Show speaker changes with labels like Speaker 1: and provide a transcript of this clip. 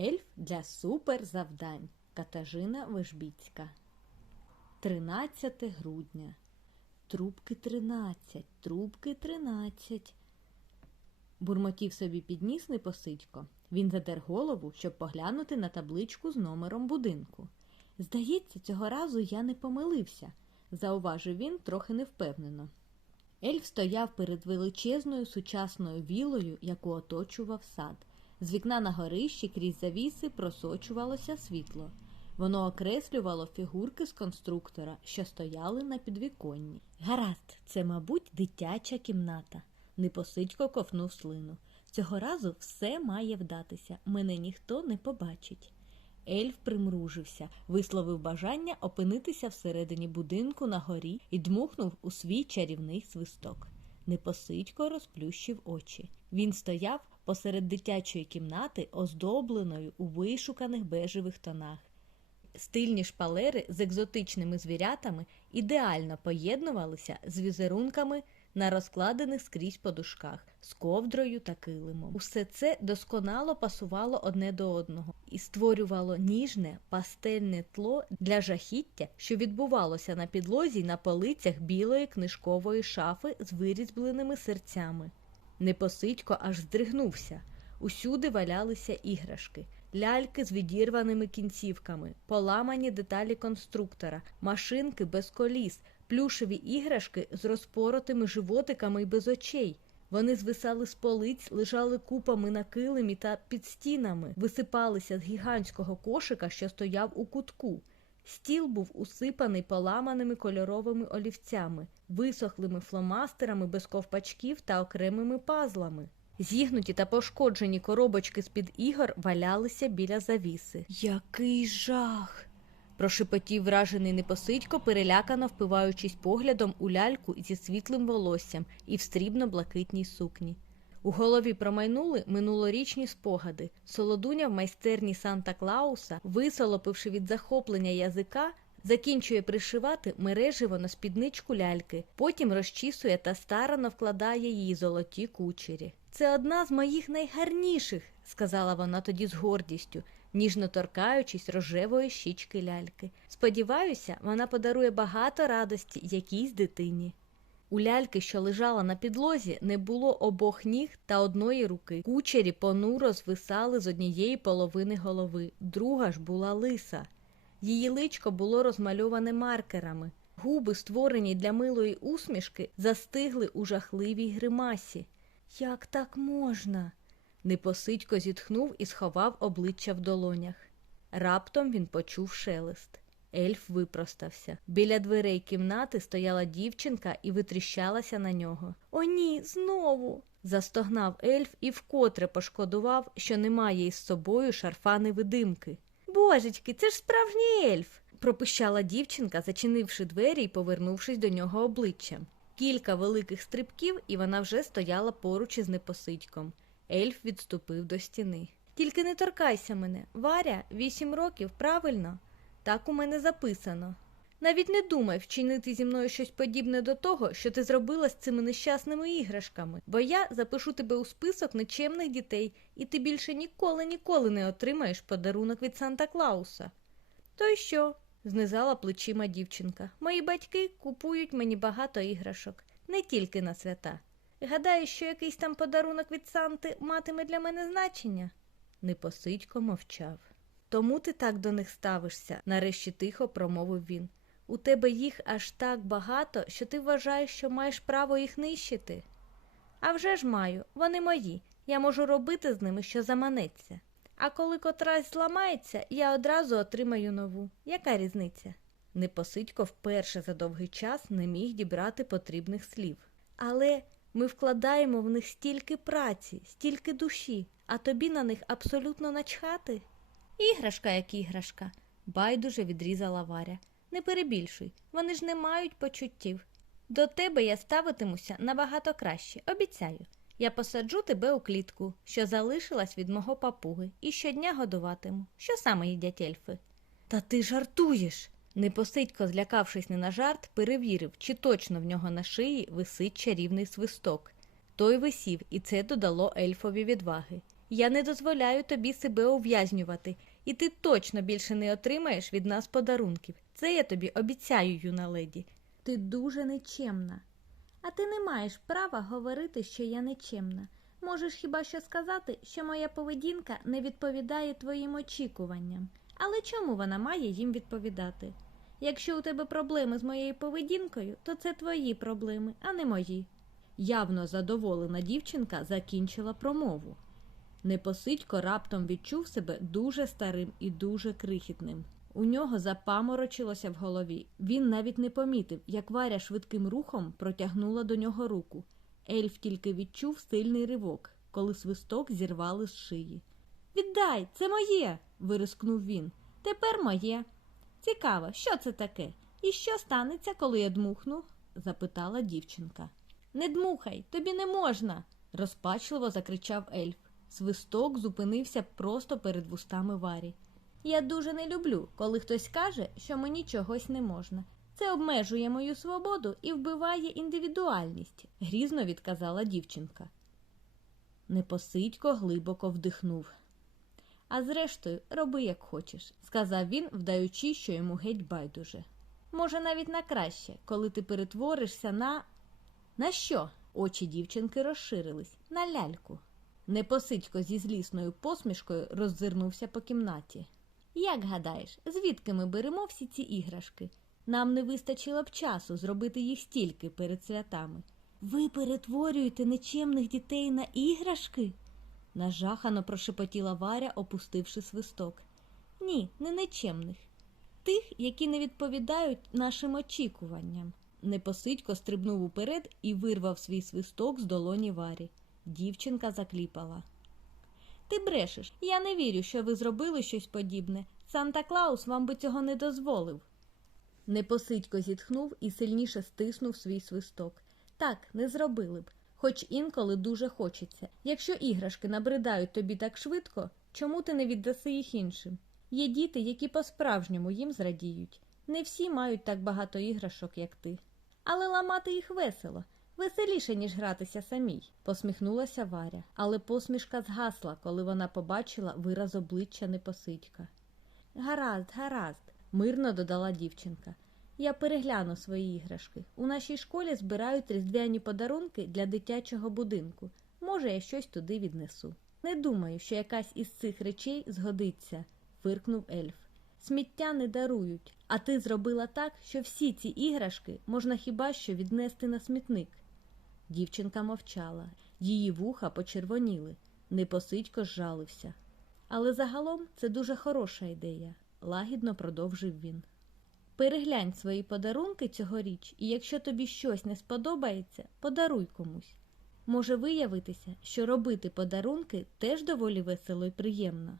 Speaker 1: Ельф для суперзавдань. Катажина Вежбіцька. 13 грудня. Трубки 13, трубки 13. Бурмотів собі підніс Непосидько. Він задер голову, щоб поглянути на табличку з номером будинку. Здається, цього разу я не помилився, зауважив він трохи невпевнено. Ельф стояв перед величезною сучасною вілою, яку оточував сад. З вікна на горищі крізь завіси просочувалося світло. Воно окреслювало фігурки з конструктора, що стояли на підвіконні. Гаразд, це, мабуть, дитяча кімната. Непосидько ковнув слину. Цього разу все має вдатися, мене ніхто не побачить. Ельф примружився, висловив бажання опинитися всередині будинку на горі і дмухнув у свій чарівний свисток. Непосидько розплющив очі. Він стояв посеред дитячої кімнати, оздобленої у вишуканих бежевих тонах. Стильні шпалери з екзотичними звірятами ідеально поєднувалися з візерунками на розкладених скрізь подушках, з ковдрою та килимом. Усе це досконало пасувало одне до одного і створювало ніжне пастельне тло для жахіття, що відбувалося на підлозі й на полицях білої книжкової шафи з вирізбленими серцями. Непосидько аж здригнувся. Усюди валялися іграшки, ляльки з відірваними кінцівками, поламані деталі конструктора, машинки без коліс, плюшеві іграшки з розпоротими животиками й без очей. Вони звисали з полиць, лежали купами на килимі та під стінами, висипалися з гігантського кошика, що стояв у кутку. Стіл був усипаний поламаними кольоровими олівцями, висохлими фломастерами без ковпачків та окремими пазлами. Зігнуті та пошкоджені коробочки з-під ігор валялися біля завіси. Який жах! прошепотів вражений непосидько, перелякано впиваючись поглядом у ляльку зі світлим волоссям і в стрібно-блакитній сукні. У голові промайнули минулорічні спогади. Солодуня в майстерні Санта Клауса, висолопивши від захоплення язика, закінчує пришивати мереживо на спідничку ляльки, потім розчісує та старано вкладає її золоті кучері. Це одна з моїх найгарніших, сказала вона тоді з гордістю, ніжно торкаючись рожевої щічки ляльки. Сподіваюся, вона подарує багато радості якійсь дитині. У ляльки, що лежала на підлозі, не було обох ніг та одної руки. Кучері понуро звисали з однієї половини голови, друга ж була лиса. Її личко було розмальоване маркерами. Губи, створені для милої усмішки, застигли у жахливій гримасі. Як так можна? Непосидько зітхнув і сховав обличчя в долонях. Раптом він почув шелест. Ельф випростався. Біля дверей кімнати стояла дівчинка і витріщалася на нього. О, ні, знову. застогнав ельф і вкотре пошкодував, що немає із собою шарфа невидимки. Божечки, це ж справжній ельф. пропищала дівчинка, зачинивши двері і повернувшись до нього обличчям. Кілька великих стрибків, і вона вже стояла поруч із непосидьком. Ельф відступив до стіни. Тільки не торкайся мене. Варя, вісім років, правильно? Так у мене записано. Навіть не думай вчинити зі мною щось подібне до того, що ти зробила з цими нещасними іграшками, бо я запишу тебе у список нечемних дітей, і ти більше ніколи ніколи не отримаєш подарунок від Санта Клауса. То й що? знизала плечима дівчинка. Мої батьки купують мені багато іграшок, не тільки на свята. Гадаєш, що якийсь там подарунок від Санти матиме для мене значення? Непосидько мовчав. Тому ти так до них ставишся, нарешті тихо промовив він. У тебе їх аж так багато, що ти вважаєш, що маєш право їх нищити. А вже ж маю, вони мої. Я можу робити з ними, що заманеться. А коли котрась зламається, я одразу отримаю нову. Яка різниця? Непосидько вперше за довгий час не міг дібрати потрібних слів. Але ми вкладаємо в них стільки праці, стільки душі, а тобі на них абсолютно начхати. Іграшка як іграшка, байдуже відрізала Варя. Не перебільшуй, вони ж не мають почуттів. До тебе я ставитимуся набагато краще, обіцяю. Я посаджу тебе у клітку, що залишилась від мого папуги, і щодня годуватиму. Що саме їдять ельфи? Та ти жартуєш. Непосидько, злякавшись не на жарт, перевірив, чи точно в нього на шиї висить чарівний свисток. Той висів, і це додало ельфові відваги. Я не дозволяю тобі себе ув'язнювати, і ти точно більше не отримаєш від нас подарунків. Це я тобі обіцяю, юна леді. Ти дуже нечемна. А ти не маєш права говорити, що я нечемна. Можеш хіба що сказати, що моя поведінка не відповідає твоїм очікуванням. Але чому вона має їм відповідати? Якщо у тебе проблеми з моєю поведінкою, то це твої проблеми, а не мої. Явно задоволена дівчинка закінчила промову. Непосидько раптом відчув себе дуже старим і дуже крихітним. У нього запаморочилося в голові. Він навіть не помітив, як Варя швидким рухом протягнула до нього руку. Ельф тільки відчув сильний ривок, коли свисток зірвали з шиї. Віддай, це моє. вирискнув він. Тепер моє. Цікаво, що це таке? І що станеться, коли я дмухну? запитала дівчинка. Не дмухай, тобі не можна. розпачливо закричав ельф. Свисток зупинився просто перед вустами Варі. Я дуже не люблю, коли хтось каже, що мені чогось не можна. Це обмежує мою свободу і вбиває індивідуальність, грізно відказала дівчинка. Непосидько глибоко вдихнув. А зрештою, роби як хочеш, сказав він, вдаючи, що йому геть байдуже. Може, навіть на краще, коли ти перетворишся на. На що? Очі дівчинки розширились, на ляльку. Непосидько зі злісною посмішкою роззирнувся по кімнаті. Як гадаєш, звідки ми беремо всі ці іграшки? Нам не вистачило б часу зробити їх стільки перед святами. Ви перетворюєте нечемних дітей на іграшки? нажахано прошепотіла Варя, опустивши свисток. Ні, не нечемних. Тих, які не відповідають нашим очікуванням. Непосидько стрибнув уперед і вирвав свій свисток з долоні Варі. Дівчинка закліпала. Ти брешеш. Я не вірю, що ви зробили щось подібне. Санта Клаус вам би цього не дозволив. Непосидько зітхнув і сильніше стиснув свій свисток. Так, не зробили б, хоч інколи дуже хочеться. Якщо іграшки набридають тобі так швидко, чому ти не віддаси їх іншим? Є діти, які по-справжньому їм зрадіють. Не всі мають так багато іграшок, як ти. Але ламати їх весело. Веселіше, ніж гратися самій, посміхнулася Варя, але посмішка згасла, коли вона побачила вираз обличчя непосидька. Гаразд, гаразд, мирно додала дівчинка. Я перегляну свої іграшки. У нашій школі збирають різдвяні подарунки для дитячого будинку. Може, я щось туди віднесу. Не думаю, що якась із цих речей згодиться, фиркнув ельф. Сміття не дарують, а ти зробила так, що всі ці іграшки можна хіба що віднести на смітник. Дівчинка мовчала, її вуха почервоніли, непосидько зжалився. Але загалом це дуже хороша ідея, лагідно продовжив він. Переглянь свої подарунки цьогоріч, і якщо тобі щось не сподобається, подаруй комусь. Може виявитися, що робити подарунки теж доволі весело і приємно.